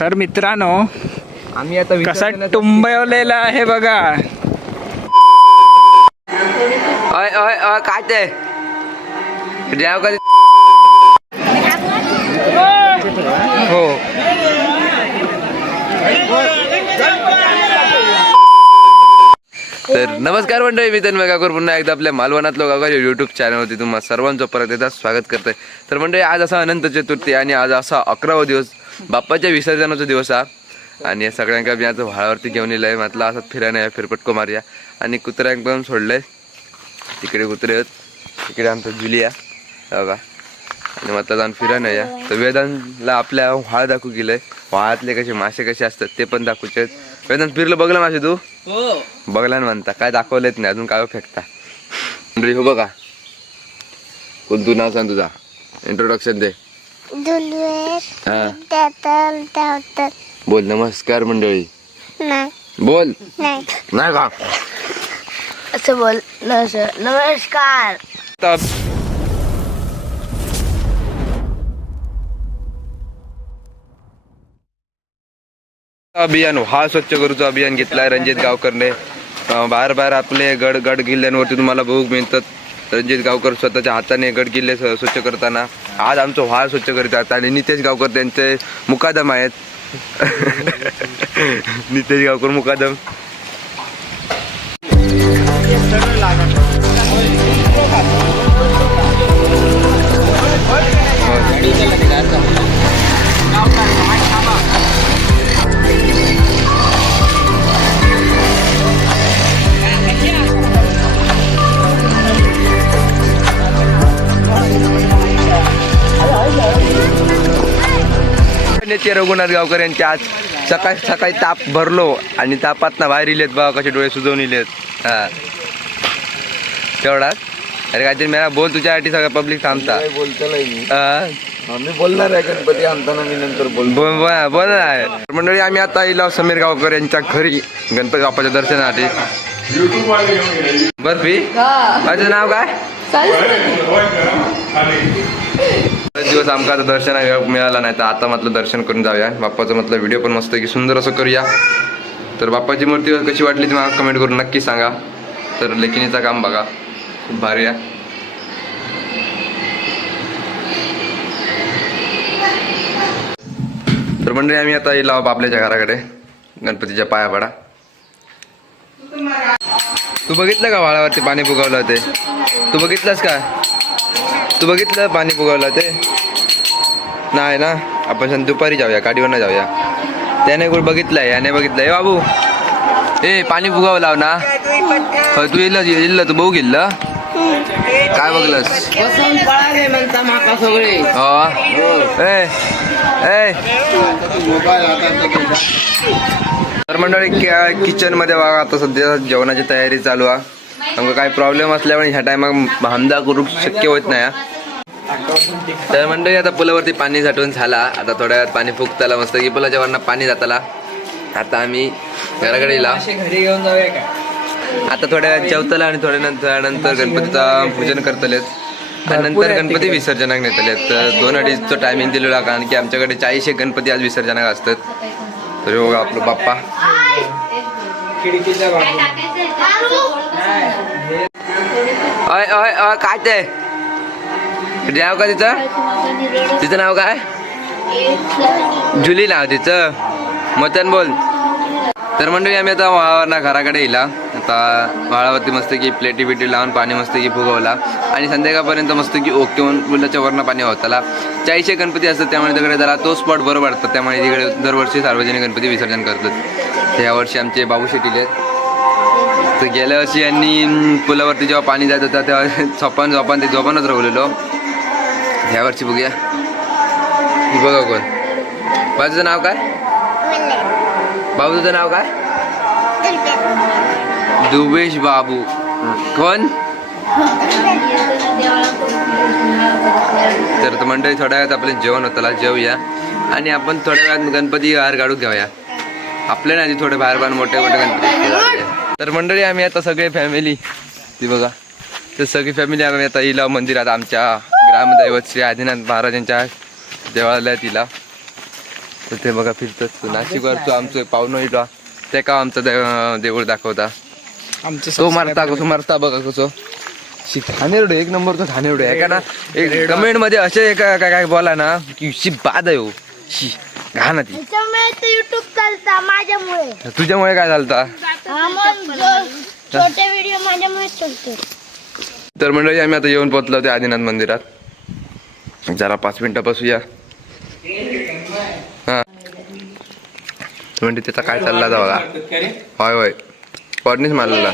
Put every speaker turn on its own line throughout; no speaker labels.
तर मित्रांनो
आम्ही आता
कसा टुंबवलेला आहे बघा.
अय अय अय काय ते? द्याव कधी हो. तर नमस्कार मंडळी मी तन्मय गावकर पुन्हा एकदा आपल्या मालवणातलो गावकर युट्यूब चॅनलवरती तुम्हा सर्वांचं परत एकदा स्वागत करतोय. तर मंडळी आज असा अनंत चतुर्थी आणि आज असा अकरावा दिवस बाप्पाच्या विसर्जनाचा दिवस हा. आणि या सगळ्यांका मी आज व्हाळावरती घेऊन येलोय. म्हटलं असं फिरायला या फिरपटको मारूया आणि कुत्र्यांक पण सोडलंय. तिकडे कुत्रे आहेत. तिकडे आमचा जुलिया. हो का आणि म्हटलं जाऊन फिरायला या. तर वेदांतला आपल्या व्हाळ दाखवू गेलंय. व्हाळातले कसे मासे कसे असतात ते पण दाखवचे आहेत. वेदांत फिरलं बघलं मासे तू? बघला ना म्हणता. काय दाखवलेत नाही. अजून काय फेकता? हो बघा. कोण तू नाव सांग तुझा. इंट्रोडक्शन दे. हा. बोल नमस्कार मंडळी.
नाही.
बोल.
नाही.
नाही का?
असं बोल. नमस्कार.
तर अभियान. हा स्वच्छ करूचं अभियान घेतलाय रणजित गावकरने. अं, बाहेर बाहेर आपले गड गड किल्ल्यांवरती तुम्हाला बघू मिळतात. रणजित गावकर स्वतःच्या हाताने गड किल्ले स्वच्छ करताना. आज आमचं व्हाळ स्वच्छ करतात आणि नितेश गावकर त्यांचे मुकादम आहेत. नितेश गावकर मुकादम. नेते रघुनाथ गावकर यांचे आज सकाळी सकाळी ताप भरलो आणि तापात ना बाहेर इलेत बघा कसे डोळे सुजवून इलेत. हा. तेवढाच अरे काहीतरी मेरा बोल तुझ्यासाठी सगळं पब्लिक थांबता. हा?
आम्ही बोलणार आहे गणपती आणताना मी नंतर बोल
बोल बोल- बोल ना. मंडळी आम्ही आता इलो समीर गावकर यांच्या घरी गणपती बाप्पाच्या दर्शनासाठी. बर्फी? माझं नाव काय? बरेच दिवस आमका आता दर्शन मिळाला नाही तर आता म्हटलं दर्शन करून जाऊया. बाप्पाचं म्हटलं व्हिडिओ पण मस्त की सुंदर असं करूया. तर बाप्पाची मूर्ती कशी वाटली ती मला कमेंट करून नक्की सांगा. तर लेखिनीचं काम बघा खूप भारी आहे. तर मंडळी आम्ही आता येईल आहोत आपल्याच्या घराकडे गणपतीच्या पाया पडा. तू बघितलं का वाळावरती पाणी फुगवलं ते? तू बघितलंस का? तू बघितलं पाणी फुगवलं ते? नाही ना? आपण दुपारी जाऊया गाडीवरनं जाऊया. त्याने कुठं बघितलंय याने बघितलंय. बाबू. ए पाणी फुगावं लाव ना? होय, तू येईल येईल तू बघू गेलं काय बघलंस?
सगळे.
हो? तर मंडळी किचनमध्ये बघा आता सध्या जेवणाची तयारी चालू आहे. आमका काय प्रॉब्लेम असल्यामुळे ह्या टायमाक हमदा करू शक्य होत नाही हा. तर मंडळी आता पुलावरती पाणी साठवून झाला. आता थोड्या वेळात पाणी फुगताला मस्त की पुलाच्या वरनं पाणी जाताला. आता आम्ही घराकडे येला
घरी घेऊन जाऊया का
आता थोड्या वेळात जेवतला आणि थोड्या नंतर नंतर गणपतीचा पूजन करतलेत. नंतर गणपती विसर्जनाक नेतलेत. तर दोन अडीचचं टायमिंग दिलेला कारण की आमच्याकडे चाळीस एक गणपती आज विसर्जनाक असतात. तर हे बघा आपलं बाप्पा. अय अय अय काय ते? नाव का तिचं? तिचं नाव काय? जुली नाव तिचं. मतन बोल. तर मंडळी आम्ही आता वाळावरना घराकडे येला आता वाळावरती मस्त की प्लेटी बिटी लावून पाणी मस्त की फुगवला. आणि संध्याकाळपर्यंत मस्त की ओके होऊन पुलाच्या वरनं पाणी होताला चाळीसशे गणपती असतात त्यामुळे तिकडे जरा तो स्पॉट बरोबर वाटतात त्यामुळे तिकडे दरवर्षी सार्वजनिक गणपती विसर्जन करतात. यावर्षी आमचे बाबू शेटीले तर गेल्या वर्षी यांनी पुलावरती जेव्हा पाणी जात होतं तेव्हा झोपान झोपान ते झोपानच राहिलेलो ह्या वर्षी बघूया. बघा कोण. बाजूचं नाव काय? बाबू तुझं नाव काय? दुबेश बाबू. कोण? तर मंडळी थोड्या वेळात आपलं जेवण होताला जेवूया. आणि आपण थोड्या वेळात गणपती बाहेर काढून घेऊया. आपल्या नाही थोडे बाहेर बाहेर मोठे मोठे गणपती तर मंडळी आम्ही आता सगळे फॅमिली ती बघा तर सगळी फॅमिली आम्ही आता इला मंदिरात आमच्या ग्रामदैवत श्री आदिनाथ महाराजांच्या देवालयात इला. तर ते बघा फिरतात. नाशिकवरचो आमचं पाहुणं इलो. ते का आमचं दे- देऊळ दाखवता.
आमचं
तो मारता कसो मारता बघा कसो. शी, घाणेरडो एक नंबरचं घाणेरडो आहे. का ना एक कमेंटमध्ये असे काय काय काय बोला ना की शी बाद आहे हो शी. घाण ती.
युट्यूब चालता माझ्यामुळे.
तुझ्यामुळे काय झालता
मग जो- छोटे व्हिडिओ माझ्यामुळे चालतो.
तर मंडळी आम्ही आता येऊन पोहोचलो होते आदिनाथ मंदिरात. जरा पाच मिनिटं बसूया. हा. म्हणजे त्याचा काय चालला होता बघा. होय होय. पडणीच मारलेला.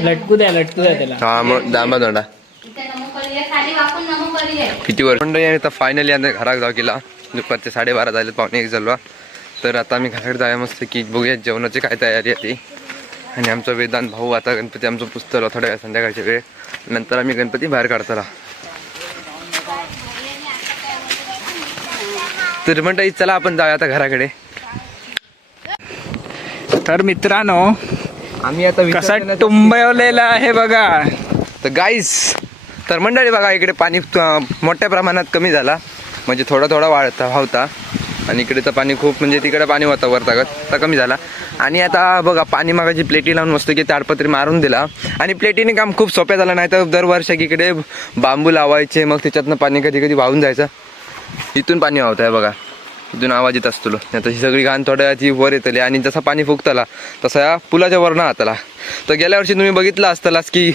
लटकू द्या लटकू द्या त्याला.
हा मग दांबा दोंडा किती वर्ष? मंडळी आता फायनली आता घरात जाऊ केला दुपारचे साडेबारा झाले पावणे एक झालो तर आता आम्ही घराकडे जाऊया मस्त की बघूया जेवणाची काय तयारी आहे ती. आणि आमचा वेदांत भाऊ आता गणपती आमचं पुस्तक थोड्या वेळ संध्याकाळच्या वेळ. नंतर आम्ही गणपती बाहेर काढताला तर म्हणता चला आपण जाऊया आता घराकडे.
तर मित्रांनो
आम्ही आता
कसा टुंबवलेला आहे बघा.
तर गाईस तर मंडळी बघा इकडे पाणी मोठ्या प्रमाणात कमी झाला. म्हणजे थोडा थोडा वाढता व्हावता आणि इकडे तर पाणी खूप म्हणजे तिकडे पाणी होतं वरतागत तर कमी झाला. आणि आता बघा पाणी मागाची प्लेटी लावून मस्त की ताडपत्री मारून दिला. आणि प्लेटीने काम खूप सोप्या झालं नाही तर दरवर्षी इकडे बांबू लावायचे मग त्याच्यातनं पाणी कधी कधी वाहून जायचं. इथून पाणी वाहत आहे बघा. इथून आवाज येत असतो. आता ही सगळी घाण थोड्या ती वर येतली आणि जसा पाणी फुगतला तसा या पुलाच्या वरनं हाताला तर गेल्या वर्षी तुम्ही बघितलं असतालाच की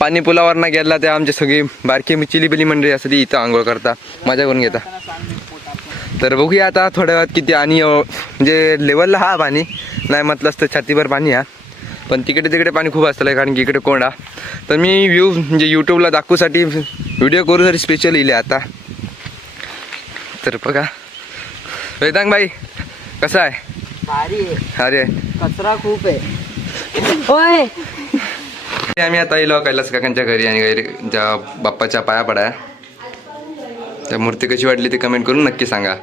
पाणी पुलावरनं गेला ते आमची सगळी बारकी चिली बिली मंडळी असते ती इथं आंघोळ करता. मजा करून घेता. तर बघूया आता थोड्या वेळात किती आणि म्हणजे लेवलला हा पाणी. नाही म्हटलंच तर छातीभर पाणी हा. पण तिकडे तिकडे पाणी खूप असतं कारण की इकडे कोंडा. तर मी व्ह्यू म्हणजे यूट्यूबला दाखवूसाठी व्हिडिओ करूसाठी स्पेशल इले आता. तर बघा. वेदांग भाई कसा आहे? अरे
कचरा खूप आहे.
आम्ही आता येलो कैलास काकांच्या घरी आणि घरी त्या बाप्पाच्या पाया पडाय. त्या मूर्ती कशी वाटली ते कमेंट करून नक्की सांगा.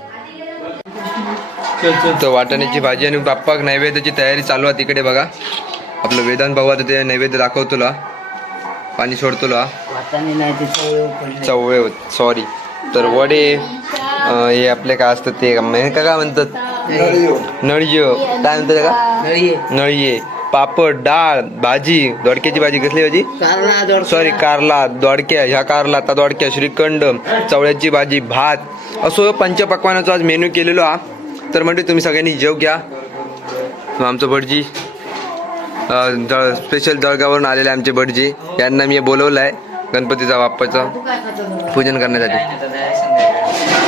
तर वाटाण्याची भाजी आणि बाप्पा नैवेद्याची तयारी चालू आहे तिकडे बघा. आपलं वेदांत भाऊ आता ते नैवेद्य दाखवतोला. पाणी सोडतोला.
चवळे
सॉरी तर वडे हे आपले काय असतं ते का काय म्हणतात? नळियो. काय म्हणतात का. नळिये. पापड डाळ भाजी दोडक्याची भाजी कसली भाजी. सॉरी कारला दोडक्या. ह्या कारला आता दोडक्या. श्रीखंड चवळ्याची भाजी भात. असो पंचपक्वानाचा आज मेन्यू केलेलो हा. तर म्हणजे तुम्ही सगळ्यांनी जेव घ्या. आमचं भटजी स्पेशल जळगावरून आलेले आमचे भटजी. यांना मी बोलवलं आहे गणपतीचा बाप्पाचं पूजन करण्यासाठी.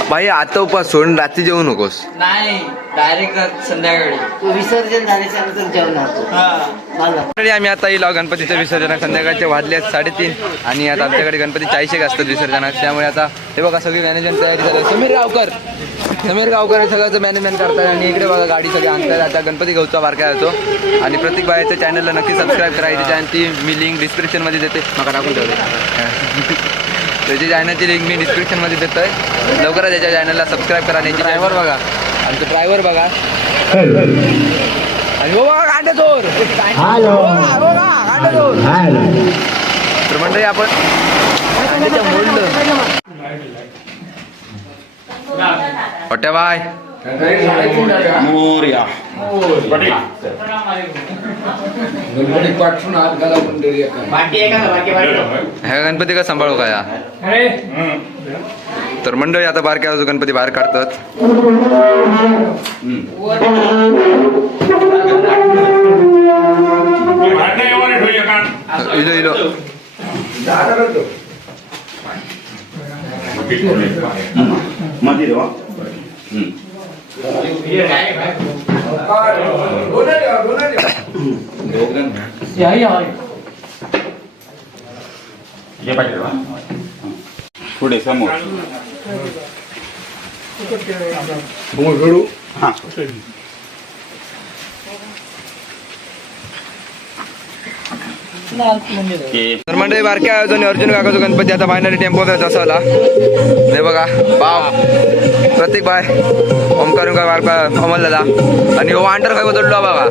भाई आता उपास सोडून रात्री जेवू नकोस.
नाही डायरेक्ट संध्याकाळी.
तो विसर्जन झाल्याच्यानंतर.
तरी आम्ही आता येलो गणपतीचं विसर्जन संध्याकाळचे वाजले आहेत साडेतीन आणि आता आमच्याकडे गणपती चाळीस एक असतात विसर्जनात त्यामुळे आता हे बघा सगळी मॅनेजमेंट तयारी झाली समीर गावकर! समीर गावकर सगळ्याचं मॅनेजमेंट करतात आणि इकडे बघा गाडी सगळी आणतात आता गणपती गौचा बारका येतो. आणि प्रत्येक बायाच्या चॅनलला नक्की सबस्क्राईब करायची त्याची आणि ती मी लिंक डिस्क्रिप्शनमध्ये देते. मग टाकून ठेवते त्याची चॅनलची लिंक मी डिस्क्रिप्शनमध्ये देतोय. लवकरच याच्या चॅनलला सबस्क्राईब करा आणि याची ड्रायव्हर बघा. आमचे ड्रायव्हर बघा. हो तर मंडळी आपण पट्या बाय ह्या गणपती का सांभाळू का या? तर मंडळी आता बारक्या जो गणपती बाहेर काढतात. इलो इलो.
पुढे समोर. हे
तर मंडळी बारक्या आयोजन अर्जुन काकाचो गणपती आता फायनली टेम्पो असावला हे बघा बाव प्रत्येक बाय ओमकार ओमकार बारका अमल दादा आणि हो अंडर काय बदललो बघा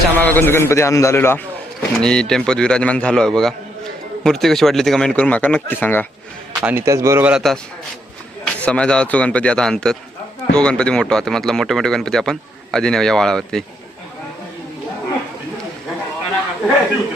श्यामा गण गणपती आणून झालेलो आणि टेम्पोत विराजमान झालो आहे बघा. मूर्ती कशी वाटली ती कमेंट करून माका नक्की सांगा. आणि त्याचबरोबर आता समाजाचा गणपती आता आणतात. तो गणपती मोठा होता. मतलब मोठे मोठे गणपती आपण आधी नेऊया वाळावरती.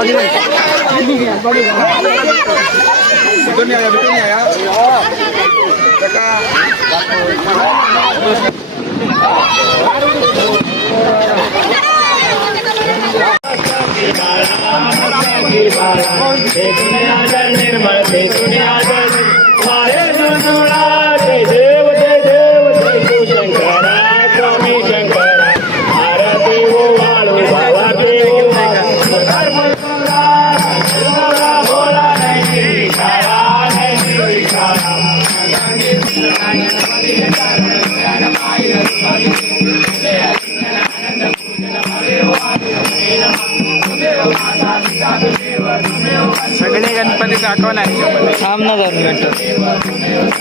पानी में पानी में इधर नहीं आया इधर नहीं
आया टका निर्मल निर्मल निर्मल लहान गणपती दाखवा ना थांब ना दोन मिनिट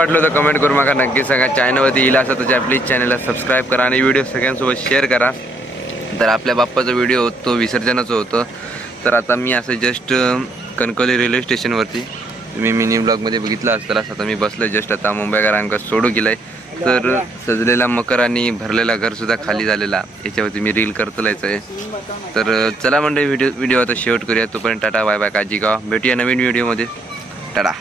वाटलं तर कमेंट करून मला नक्की सांगा. चॅनलवरती येईल असं त्याच्या प्लीज चॅनलला सबस्क्राईब करा आणि व्हिडिओ सगळ्यांसोबत शेअर करा. तर आपल्या बाप्पाचा व्हिडिओ तो विसर्जनाचं होतं. तर आता मी असं जस्ट कणकवली रेल्वे स्टेशनवरती तुम्ही मिनी ब्लॉगमध्ये बघितलं असतं. आता मी बसलो जस्ट आता मुंबईकरांका सोडू गेलाय. तर सजलेला मकर आणि भरलेला घरसुद्धा खाली झालेला. याच्यावरती मी रील करतलायचं आहे. तर चला म्हणजे व्हिडिओ व्हिडिओ आता शेवट करूया. तोपर्यंत टाटा बाय बाय काळजी गाव भेटूया नवीन व्हिडिओमध्ये टाटा.